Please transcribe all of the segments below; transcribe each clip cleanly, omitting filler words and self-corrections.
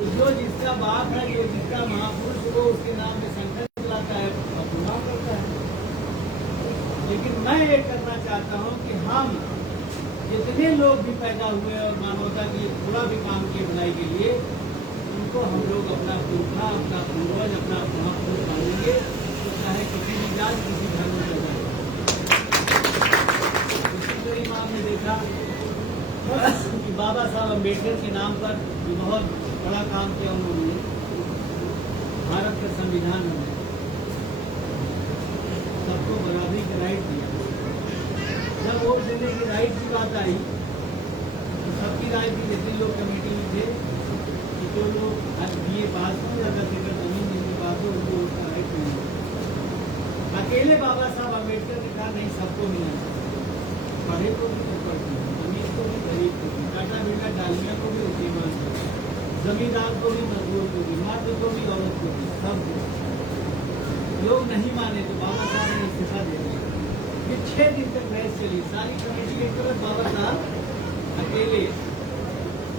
जो जिसका बाप है, जो जिसका महापुरुष, वो उसके नाम में संकट चलाता है, अपना करता है। लेकिन मैं ये करना चाहता हूँ कि हम जितने लोग भी पैदा हुए और मानवता की थोड़ा भी काम किए भलाई के लिए, उनको हम लोग अपना पुरखा, अपना पूर्वज, अपना महापुरुष मानेंगे, तो चाहे किसी भी जात, किसी धर्म में पैदा हो। इसी तरह आपने देखा कि बाबा साहब अम्बेडकर के नाम पर भी बहुत बड़ा काम किया उन्होंने। भारत का संविधान में सबको बराबरी का राइट दिया। जब वोट देने की राइट की बात आई तो सबकी राय थी, जितने लोग कमेटी में थे, कि जो लोग BA पास हो या 10 एकड़ जमीन जिनके पास हो, उनको वोट का राइट नहीं है। अकेले बाबा साहब अम्बेडकर ने कहा नहीं, सबको मिलना चाहिए, पढ़े को भी, पढ़ते अमीर को भी, गरीब को भी, टाटा बिरला डालिया को भी, उद्यमान को भी, जमींदार को भी, मजदूर को भी, मर्द को भी, औरत को भी, सबको। लोग नहीं माने तो बाबा साहब ने इस्तीफा दे दिया। फिर 6 दिन तक बहस चली, सारी कमेटी एक तरफ, बाबा साहब अकेले।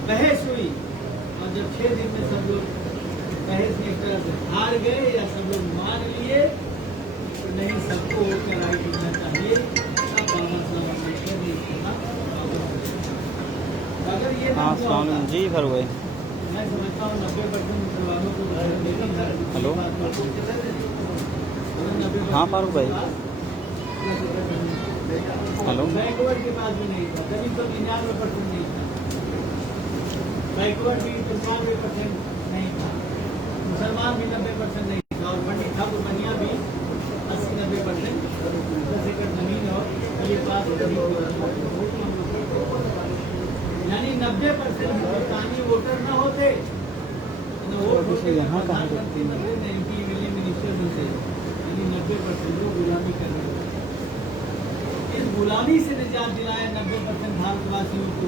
बहस हुई और जब 6 दिन में सब लोग बहस में एक तरह से हार गए या सब लोग मान लिए तो नहीं, सबको वोट का राइट देना चाहिए। अब बाबा साहब अम्बेडकर ने इस्तीफा। अगर ये जी भर हुए, मैं समझता हूँ 90% मुसलमानों को हेलो, हाँ फारूक भाई, हेलो, बैकवर्ड के पास भी नहीं था, कभी तो 99% नहीं था, बैकवर्ड भी 95% नहीं था, मुसलमान भी 90% नहीं था, और पंडित ठाकुर बनिया भी 80-90% 10 एकड़ जमीन और ये पास, यानी 90% हिंदुस्तानी वोटर न होते, यहाँ कहाँ मिनिस्टर होते, यानी 90% लोग गुलामी कर रहे हैं। इस गुलामी से निजात दिलाया 90% भारतवासियों को।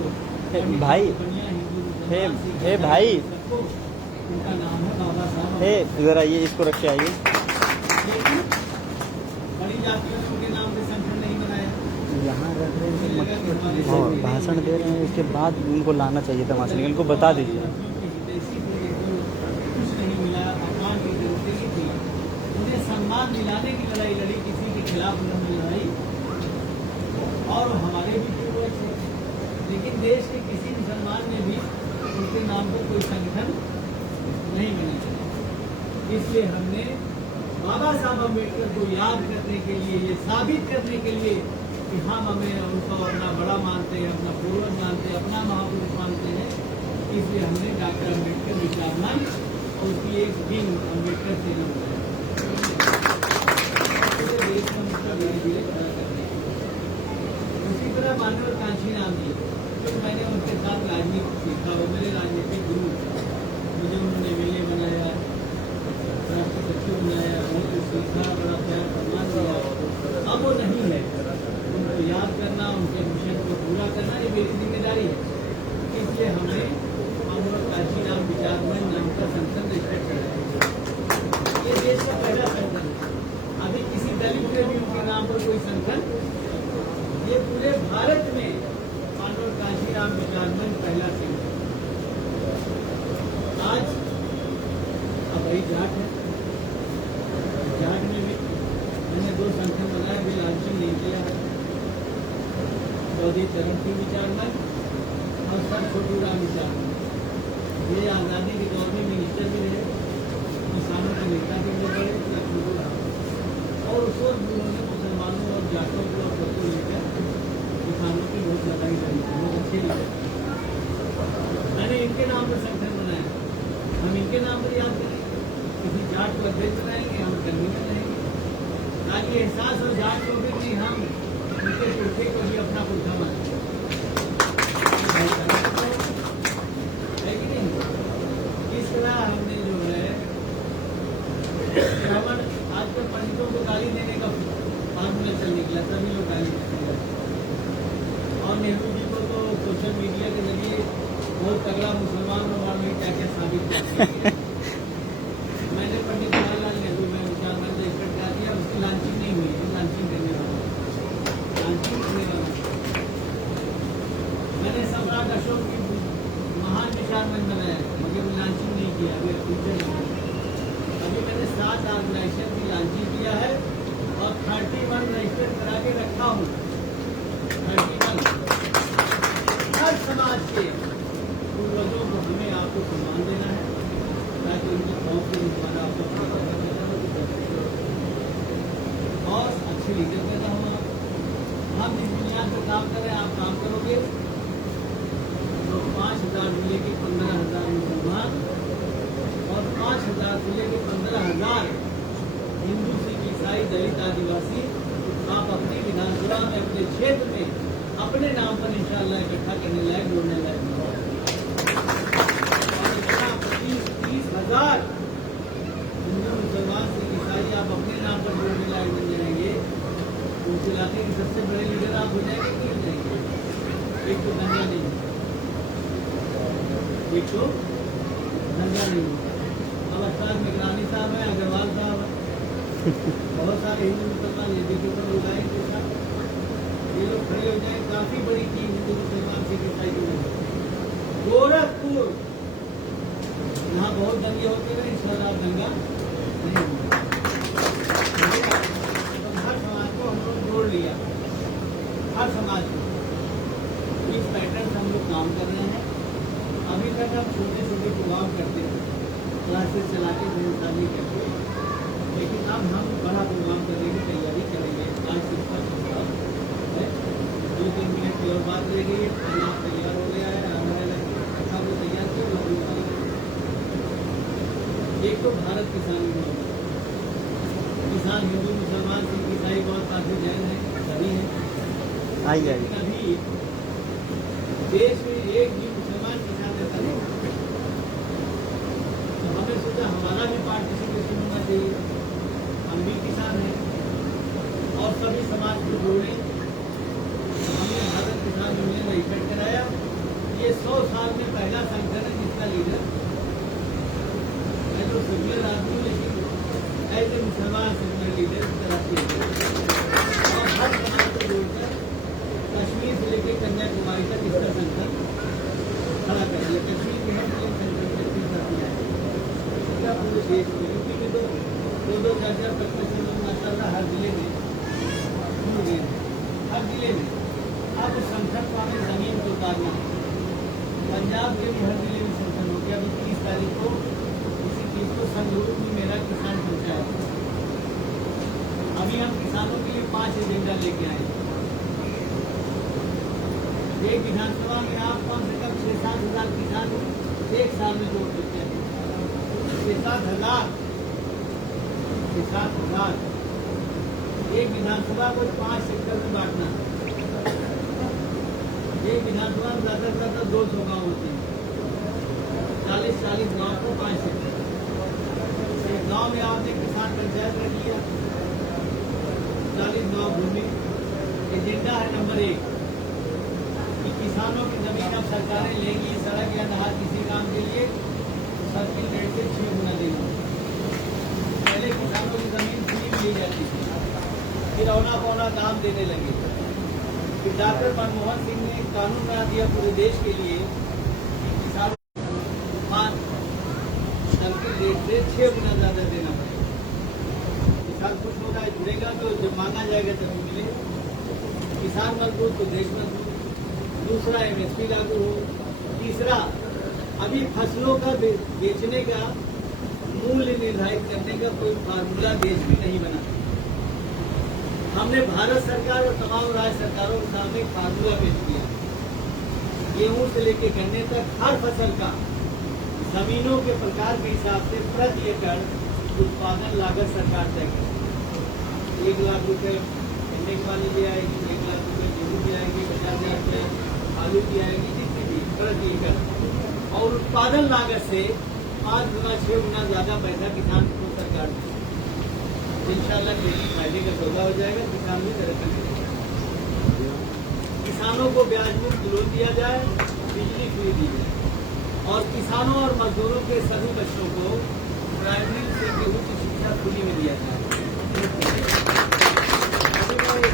भाई, हे भाई, उनका नाम है बाबा साहब। इधर आइए, इसको रख के आइए। बड़ी जातियों ने उनके नाम पे संगठन नहीं बनाया। यहाँ रख रहे हैं और भाषण दे रहे हैं, उसके बाद उनको लाना चाहिए था मास्टर, उनको बता दीजिए। कुछ नहीं मिला, अपमान की जिंदगी थी, उन्हें सम्मान दिलाने की लड़ाई लड़ी, किसी के खिलाफ उन्होंने लड़ाई, और हमारे भी पूर्वज थे। लेकिन देश के किसी मुसलमान ने भी उनके नाम पर कोई संगठन नहीं बना। इसलिए हमने बाबा साहब अम्बेडकर को याद करने के लिए, ये साबित करने के लिए कि हम हमें उनको अपना बड़ा मानते हैं, अपना पूर्वज मानते हैं, अपना महापुरुष मानते हैं, इसलिए हमने डॉक्टर अम्बेडकर विचारमान और उसकी एक दिन अम्बेडकर से देश में उसका धीरे धीरे खड़ा करने। उसी तरह मानव कांची नाम जी, तो मैंने उनके साथ राजनीति सीखा, वो मेरे राजनीतिक गुरु, मुझे उन्होंने मेले बनाया, राष्ट्र सचिव बनाया, उनको सीखा, बड़ा प्यार सम्मान दिया। अब वो नहीं है, उनको याद करना, उनके मिशन को पूरा करना, ये मेरी जिम्मेदारी है। इसलिए हमने मानव कांची नाम विचारमंच नाम का संगठन रजिस्टर किया। ये देश का पहला संगठन है, अभी किसी दलित ने भी उनके नाम पर कोई संगठन, ये पूरे भारत में मानव कांशीराम विचारमंच पहला संगठन। आज अब वही जाट है, जाट में भी मैंने 2 संगठन बनाए, भी लॉन्चिंग नहीं किया है। चौधरी चरण सिंह विचारमंच और सर छोटू राम विचारमंच, ये आज़ादी के दौर में मिनिस्टर भी रहे, किसानों के नेता भी रहे, छोटू राम, और उस वक्त उन्होंने मुसलमानों और जाटों को और सबको लेकर किसानों की बहुत लड़ाई करी, बहुत अच्छी लड़ाई। मैंने इनके नाम पर संगठन बनाया, हम इनके नाम पर याद करेंगे, किसी जाट को अध्यक्ष बनाएंगे, हम कन्वीनर रहेंगे, ताकि एहसास हो जाट को भी कि हम उनके पुरखे को भी अपना पुरखा मानते हैं, है कि नहीं। इस तरह हमने जो है रावण, आजकल पंडितों को गाली देने का फार्मूला चल निकला, सभी लोग गाली देते हैं, और नेहरू जी को तो सोशल मीडिया के जरिए बहुत तगड़ा मुसलमान और में क्या क्या साबित कर दिया। मैंने पंडित जवाहरलाल नेहरू में विचारमंच रजिस्टर कर दिया, उसकी लॉन्चिंग नहीं हुई, लॉन्चिंग करने वाला, लॉन्चिंग करने वाला। मैंने सम्राट अशोक की महान विचारमंच बनाया, मगर लॉन्चिंग नहीं अभी मैंने 7 ऑर्गेनाइजेशन की लॉन्चिंग किया है और 31 रजिस्टर करा के रखा हूँ। 31 हर समाज के पूर्वजों को हमें आपको सम्मान देना है ताकि उनकी कौम के हमारा आपको और अच्छे लीडर पैदा हुआ। हम जिस बुनियाद पर काम कर रहे हैं, आप काम करोगे तो 5,000 से लेके 15,000 मुसलमान और 5,000 से लेके 15,000 हिंदू, सिख, ईसाई, दलित, आदिवासी आप अपनी विधानसभा में अपने क्षेत्र में अपने नाम पर इंशाअल्लाह इकट्ठा करने लायक, जोड़ने लायक और इतना 30,000 हिंदू, मुसलमान, सिख, ईसाई आप अपने नाम पर जोड़ने लायक बन जाएंगे। उस इलाके के सबसे बड़े लीडर आप हो जाएंगे कि नहीं जाएंगे? एक तो धंधा नहीं, एक तो धंधा नहीं। अब अफतार निगरानी साहब है, अग्रवाल साहब है, बहुत सारे हिंदू मुसलमान लेडी के ऊपर लोग आए के साथ ये लोग खड़े हो जाए। काफी बड़ी टीम हिंदू मुसलमान सिख ईसाई की। गोरखपुर यहाँ बहुत दंगे होते हैं, इस बार आप दंगा नहीं होगा। हर समाज को हम लोग जोड़ लिया, हर समाज को इस पैटर्न से हम लोग काम कर रहे हैं। अभी तक हम छोटे छोटे प्रोग्राम करते हैं, क्लासेस चला के शादी करके, लेकिन अब हम बड़ा प्रोग्राम करने की तैयारी करेंगे। आज इसका प्रोग्राम है, 2-3 मिनट की और बात रह गई है। खाना तैयार हो गया है, हमारे अच्छा वो तैयार किया। एक तो भारत किसान यूनियन, किसान हिंदू, मुसलमान, सिख, ईसाई बहुत काफी जैन है, सभी हैं। आइए अभी देश में एक भी मुसलमान किसान रहता नहीं, तो हमने सोचा हमारा भी पार्टिसिपेशन होना चाहिए। हम भी किसान हैं और सभी समाज को जोड़े। तो हमने भारत किसान यूनियन रजिस्टर कराया। ये 100 साल में पहला संगठन है जिसका लीडर मैं तो सिविलियन आदमी हूँ, लेकिन ऐसे मुसलमान सिविलियन लीडर और हर समाज को जोड़कर कश्मीर से लेकर कन्याकुमारी तक इसका संगठन खड़ा कर दिया। कश्मीर में हम पूरा पूरे देश में, यूपी में तो 2-2, 4-4, 5-5 लोग माशाअल्लाह हर जिले में जुड़ गए, हर जिले में। अब उस संगठन को हमें जमीन को उतारना है। पंजाब के भी हर जिले में संगठन हो गया। अभी 30 तारीख को इसी चीज को संगरूप में मेरा किसान पंचायत, अभी हम किसानों के लिए 5 एजेंडा लेके आए। एक विधानसभा में आप कम से कम 6-7 हजार किसान एक साल में जोड़ सकते हैं। 6-7 हजार एक विधानसभा को 5 सेक्टर में बांटना। एक विधानसभा में ज्यादा से ज्यादा 200 गाँव होते हैं, 40-40 गाँव को 5 सेक्टर। एक गाँव में आपने किसान पंचायत रख लिया, 40 गाँव भूमि। एजेंडा है नंबर 1 कि किसानों की जमीन अब सरकारें लेंगी, सड़क या नहर किसी काम के लिए सर्किल रेट से 6 गुना देना। पहले किसानों की जमीन फ्री में ली जाती थी, फिर औना पौना दाम देने लगे। फिर डॉक्टर मनमोहन सिंह ने कानून बना दिया पूरे देश के लिए कि किसान सर्किल रेट से 6 गुना ज्यादा देना पड़ेगा। किसान खुश होगा, जुड़ेगा तो जब मांगा जाएगा तभी मिलेगा। किसान मजबूत तो देश मजबूत। दूसरा MSP लागू हो। तीसरा अभी फसलों का बेचने का मूल्य निर्धारित करने का कोई फार्मूला देश में नहीं बना। हमने भारत सरकार और तमाम राज्य सरकारों के सामने एक फार्मूला पेश किया। गेहूं से लेकर गन्ने तक हर फसल का जमीनों के प्रकार के हिसाब से प्रति एकड़ उत्पादन लागत सरकार तय करेगी। 1 लाख रुपए गन्ने की वाली भी आएगी, 1 लाख रुपए गेहूं की आएगी, 50,000 रुपए आलू की आएगी, जितनी भी प्रति एकड़। और उत्पादन लागत से 5 गुना 6 गुना ज्यादा पैसा किसान को सरकार देगी। इंशाअल्लाह खेती फायदे का सौदा हो जाएगा, किसान भी तरक्की करेगा। किसानों को ब्याज मुक्त लोन दिया जाए, बिजली फ्री दी जाए और किसानों और मजदूरों के सभी बच्चों को प्राइमरी से उच्च शिक्षा फ्री में दिया जाए।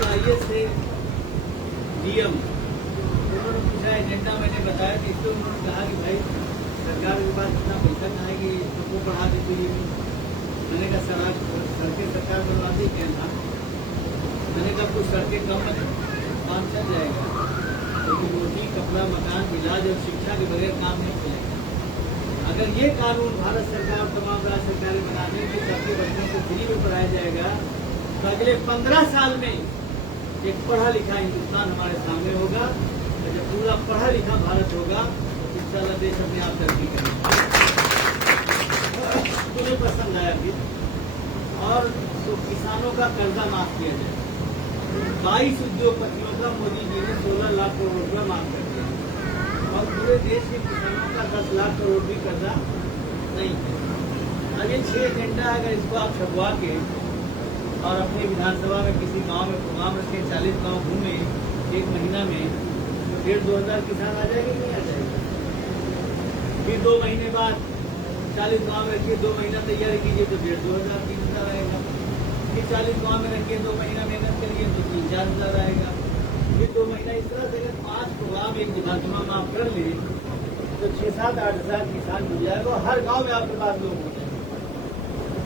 IAS से DM उन्होंने पूछा एजेंडा, मैंने बताया कि इससे उन्होंने कहा कि भाई सरकार के पास इतना पैसा नहीं है कि सबको सरकार बनवाती क्या था, मैंने कहा कुछ सड़कें कम बने, काम चल जाएगा, लेकिन रोटी कपड़ा मकान इलाज और शिक्षा के बगैर काम नहीं चलेगा। अगर ये कानून भारत सरकार तमाम राज्य सरकारें बना दें कि सबके बच्चों को फ्री में पढ़ाया जाएगा, तो अगले 15 साल में एक पढ़ा लिखा हिंदुस्तान हमारे सामने होगा। और जब पूरा पढ़ा लिखा भारत होगा तो इंशाअल्लाह देश अपने आप तरक्की करेगा। मुझे पसंद आया फिर, और तो किसानों का कर्जा माफ किया जाए। 22 उद्योगपतियों का मोदी जी ने 16 लाख करोड़ रुपया माफ कर दिया, और पूरे देश के किसानों का 10 लाख करोड़ भी कर्जा नहीं है। अब ये 6 एजेंडा अगर इसको आप छपवा के और अपनी विधानसभा में किसी गांव में प्रोग्राम रखें, 40 गांव घूमे 1 महीना में, तो 1,500-2 हज़ार किसान आ जाएंगे नहीं आ जाएगा। फिर 2 महीने बाद 40 गांव में रखिए, 2 महीना तैयारी कीजिए तो 1,500-2 हज़ार 3 हज़ार आएगा। फिर 40 गांव में रखिए, 2 महीना मेहनत करिए तो 3-4 हज़ार आएगा। फिर 2 महीना इस तरह से अगर 5 प्रोग्राम एक विधानसभा में आप कर ले तो 6-7-8 हज़ार किसान मिल जाएगा, और हर गाँव में आपके पास लोग हो जाएंगे।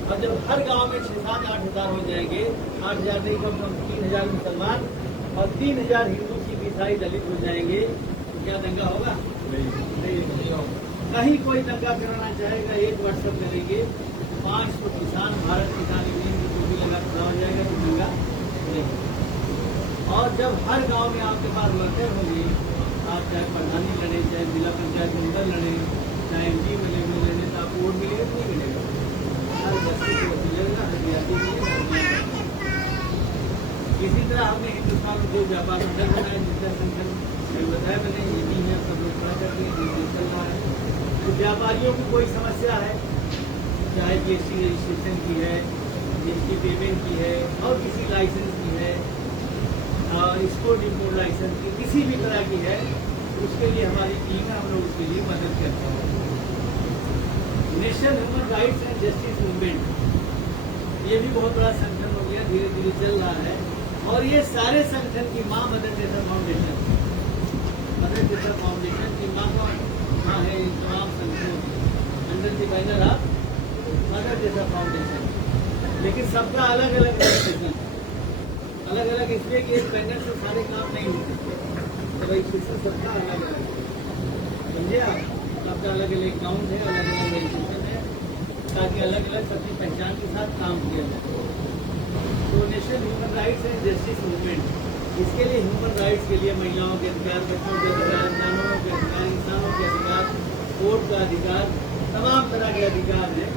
और जब हर गांव में 6-7-8 हज़ार हो जाएंगे, 8 हज़ार नहीं कम से कम 3,000 मुसलमान और 3,000 हिंदू सिख ईसाई दलित हो जाएंगे, तो क्या दंगा होगा? नहीं होगा। कहीं कोई दंगा कराना चाहेगा, एक व्हाट्सएप करेंगे, 500 किसान भारत किसान यूनियन की टोपी लगा खड़ा हो जाएगा, तो दंगा नहीं। और जब हर गांव में आपके पास वर्कर होंगे, आप चाहे प्रधानी लड़े, चाहे जिला पंचायत मेंबर लड़े, चाहे MP में लड़े, तो आपको वोट मिलेगा नहीं मिलेगा? हर बस्ती को मिलेगा, हर जाति मिलेगा। इसी तरह हमने हिंदुस्तान में जो व्यापार मंडल बनाया, जिसका संगठन बताया मैंने, ये भी है, सब लोग खड़ा कर दिए, चल रहा है। तो व्यापारियों की कोई समस्या है, चाहे GST रजिस्ट्रेशन की है, GST पेमेंट की है, और किसी लाइसेंस की है, एक्सपोर्ट इम्पोर्ट लाइसेंस की, किसी भी तरह की है, उसके लिए हमारी टीम है, हम लोग उसके लिए मदद करते हैं। National human rights and justice movement, ये भी बहुत बड़ा संगठन हो गया, धीरे धीरे चल रहा है। और ये सारे संगठन की माँ mother Teresa foundation, mother Teresa foundation की माँ कौन माँ है? इन तमाम संगठनों की under the banner of mother Teresa foundation. लेकिन सबका अलग अलग रजिस्ट्रेशन, अलग अलग इसलिए कि एक बैनर से सारे काम नहीं होते, तो रजिस्ट्रेशन सबका अलग अलग, समझे आप? सबका अलग अलग अकाउंट है, अलग अलग रजिस्ट्रेशन है, ताकि अलग अलग सबकी पहचान के साथ काम किया जाए। तो national human rights and justice movement, इसके लिए ह्यूमन राइट्स के लिए महिलाओं के अधिकार, बच्चों के अधिकार, जानवरों के अधिकार, इंसानों के अधिकार, वोट का अधिकार, तमाम तरह के अधिकार हैं,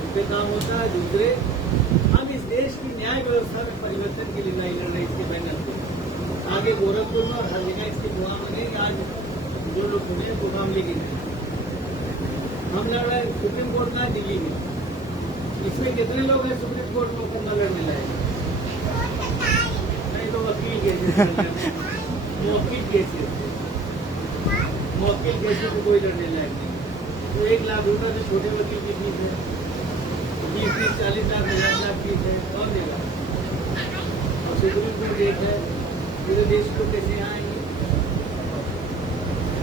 उस पर काम होता है। दूसरे, हम इस देश की न्याय व्यवस्था में परिवर्तन की लड़ाई लड़ रहे, इसके बैनर पे आगे गोरखपुर में और हर जगह इसके प्रोग्राम लगे। आज जो लोग सुने प्रोग्राम लेके गए, हम लड़ रहे हैं सुप्रीम कोर्ट में, दिल्ली में। इसमें कितने लोग हैं सुप्रीम कोर्ट में मुकदमा लड़ने लायक? नहीं तो वकील केसेस, मौखिक केसेस, मौखिक केसेस को कोई लड़ने लायक नहीं। तो 1 लाख रुपये से छोटे वकील की फीस है, 20-30, 40 लाख, 50 लाख फीस है, कौन देगा? और सुप्रीम कोर्ट एक है, पूरे देश को कैसे आएंगे?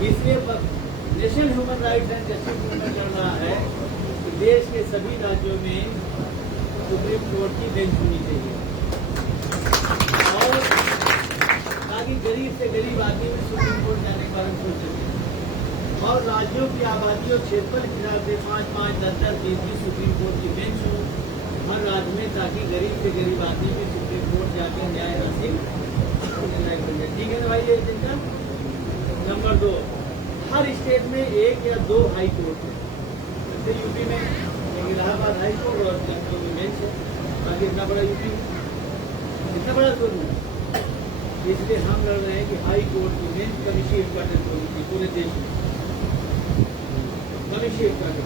इसलिए national human rights and justice movement चल रहा है कि देश के सभी राज्यों में सुप्रीम कोर्ट की बेंच होनी चाहिए, और ताकि गरीब से गरीब आदमी में सुप्रीम कोर्ट जाने का कारण सोच सके। और राज्यों की आबादी और क्षेत्रफल के हिसाब से 5-5, 10-10, 20-20 सुप्रीम कोर्ट की बेंच हो हर राज्य में, ताकि गरीब से गरीब आदमी में सुप्रीम कोर्ट जाकर न्याय हासिल कर जाए। ठीक है ना भाई? ये चिंता। नंबर 2, हर स्टेट में 1 या 2 हाई कोर्ट है। जैसे यूपी में इलाहाबाद हाई कोर्ट और लखनऊ में बेंच है। बाकी इतना बड़ा यूपी, इतना बड़ा तो नहीं। इसलिए हम लड़ रहे हैं कि हाई कोर्ट की बेंच कमिश्नर हेडक्वार्टर होनी चाहिए पूरे देश में। कमिश्नर हेडक्वार्टर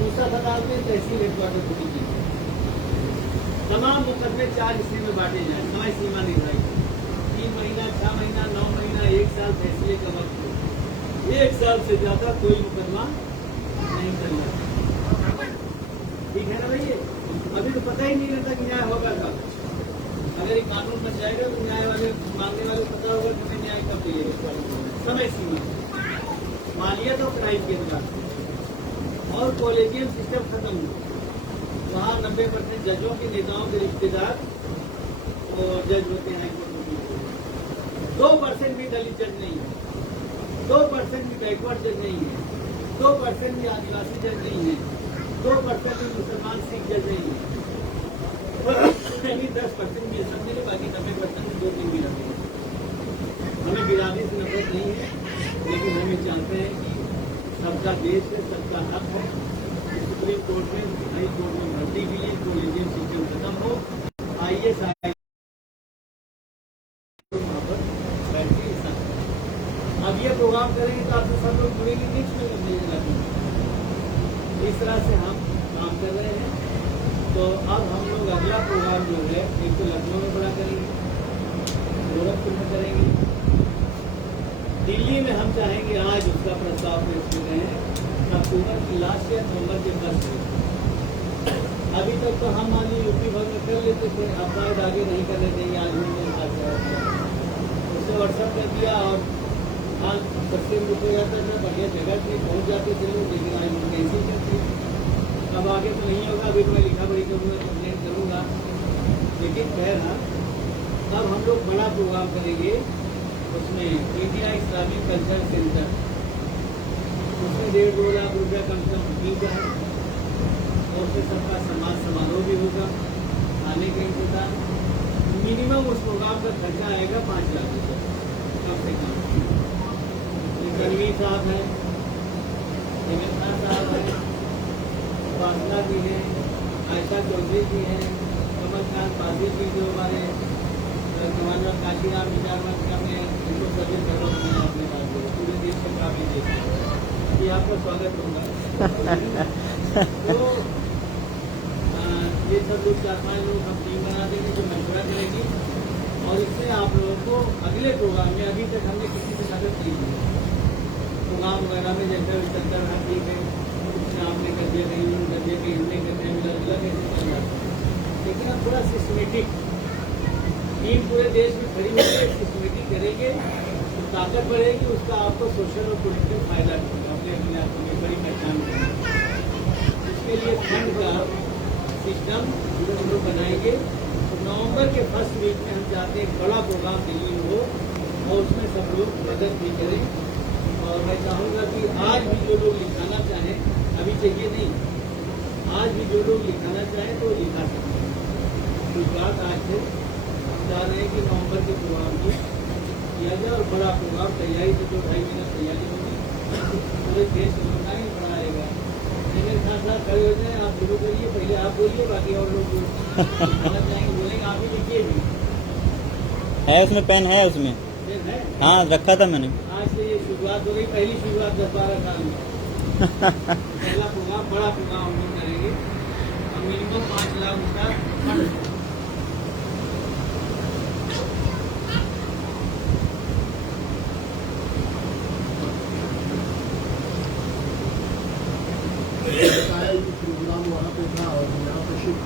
मूसा खदार में तहसील हेडक्वार्टर होनी चाहिए। तमाम मुकदमे 4 हिस्से में बांटे जाए, समय सीमा निर्धारित, 3 महीना, 6 महीना, 9 महीना, 1 साल फैसले का वक्त हो। 1 साल से ज्यादा कोई मुकदमा नहीं करना। ठीक है ना भैया? अभी तो पता ही नहीं रहता कि न्याय होगा कब। अगर ये कानून बन जाएगा तो न्याय वाले मांगने वाले को पता होगा कि हमें न्याय कब दिएगा। समय सीमा, मालियत और क्राइम के खिलाफ, और कॉलेजियम सिस्टम खत्म हो। वहाँ 90% जजों के नेताओं के रिश्तेदार और जज होते हैं हाईकोर्ट में। 2% भी दलित जज नहीं है, 2% भी बैकवर्ड जज नहीं है, 2% भी आदिवासी जज नहीं है, 2% भी मुसलमान सिख जज नहीं है, यानी 10% भी समझे नहीं, बाकी 90% में 2-3 भी रहते हैं। हमें बिरादरी से नफरत नहीं है, लेकिन हम ये चाहते हैं कि सबका देश है, सबका हक है। सुप्रीम कोर्ट में, हाई कोर्ट में भर्ती के लिए कोलिजियम सिस्टम खत्म हो, IAS वहाँ पर बैठे सब। अब ये प्रोग्राम करेंगे तो आपसे सब लोग जुड़ेंगे, बीच में लगने लगेंगे। इस तरह से हम काम कर रहे हैं। तो अब हम लोग अगला प्रोग्राम जो है, एक तो लखनऊ में बड़ा करेंगे, गोरखपुर में करेंगे, दिल्ली में हम चाहेंगे आज उसका प्रस्ताव पेश कर रहे हैं अक्टूबर की लास्ट या नवंबर के फर्स्ट में। अभी तक तो हम मान लीजिए यूपी भर में कर लेते थे, अब शायद आगे नहीं करने देंगे। आज उससे व्हाट्सअप कर दिया और आज सबसे रुक हो जाता था, बढ़िया जगह पे पहुँच जाते थे लोग, लेकिन आज लोग कैसे करते। अब आगे तो नहीं होगा, अभी तो मैं लिखा पढ़ी करूँगा, कंप्लेंट करूँगा, लेकिन कह रहा अब हम लोग बड़ा प्रोग्राम करेंगे। उसमें इंडिया इस्लामिक कल्चर सेंटर, उसमें 1.5-2 लाख रुपया कम से कम फीस है, और उसमें सबका समाज समारोह भी होगा, खाने का इंतजाम। मिनिमम उस प्रोग्राम का खर्चा आएगा 5 लाख रुपये कम से कम। तनवीर साहब हैं, हेमंत साहब हैं, वासना भी हैं, आयशा चौधरी जी हैं, कमल खान पाजिल जी जो हमारे कमांडर काशीराम विचारवंश का मैं इनको सभी करो मैं अपने बात करूँ, पूरे देश से काफी देश ये आपका स्वागत होगा। तो ये सब लोग 4-5 लोग हम टीम बना देंगे जो मशवरा करेगी, और इससे आप लोगों को अगले प्रोग्राम में, अभी तक हमने किसी से मदद नहीं की प्रोग्राम वगैरह में, जैसे चंदर हम ठीक है, उसने आपने कर दिया, कहीं उन्होंने कर दिया, कहीं हमने कर दिया, मिला जुला कैसे चल जाता है। लेकिन अब थोड़ा सिस्टमेटिक टीम पूरे देश में खड़ी होकर सिस्टमेटिक करेंगे तो ताकत बढ़ेगी, उसका आपको सोशल और पॉलिटिकल फायदा मिलेगा, अपने आप में बड़ी पहचान करेंगे। इसके लिए फंड का सिस्टम हम लोग बनाएंगे। नवंबर के फर्स्ट वीक में हम चाहते हैं बड़ा प्रोग्राम दिल्ली में हो, और उसमें सब लोग मदद भी करें। और मैं चाहूँगा कि आज भी जो लोग लिखाना चाहें, अभी चाहिए नहीं, आज भी जो लोग लिखाना चाहें तो लिखा सकते हैं। कुछ बात आज से हम चाह रहे हैं कि नवंबर के प्रोग्राम की किया जाए, और बड़ा प्रोग्राम तैयारी से 2-2.5 महीना तैयारी होगी, पूरे देश में होना ही बढ़ाएगा। लेकिन खास साहब खड़े हो जाए, आप शुरू करिए, पहले आप बोलिए, बाकी और लोग लिखाना चाहेंगे बोलेंगे, आप ही लिखिए भी। है उसमें पेन है उसमें? पेन है? हाँ रखा था मैंने। आज से ये शुरुआत हो गई, पहली शुरुआत 10-12 साल में। पहला प्रोग्राम, बड़ा प्रोग्राम हम लोग करेंगे, और मिनिमम 5 लाख उसका फंड प्रोग्राम वहाँ पे था और यहाँ पे शिफ्ट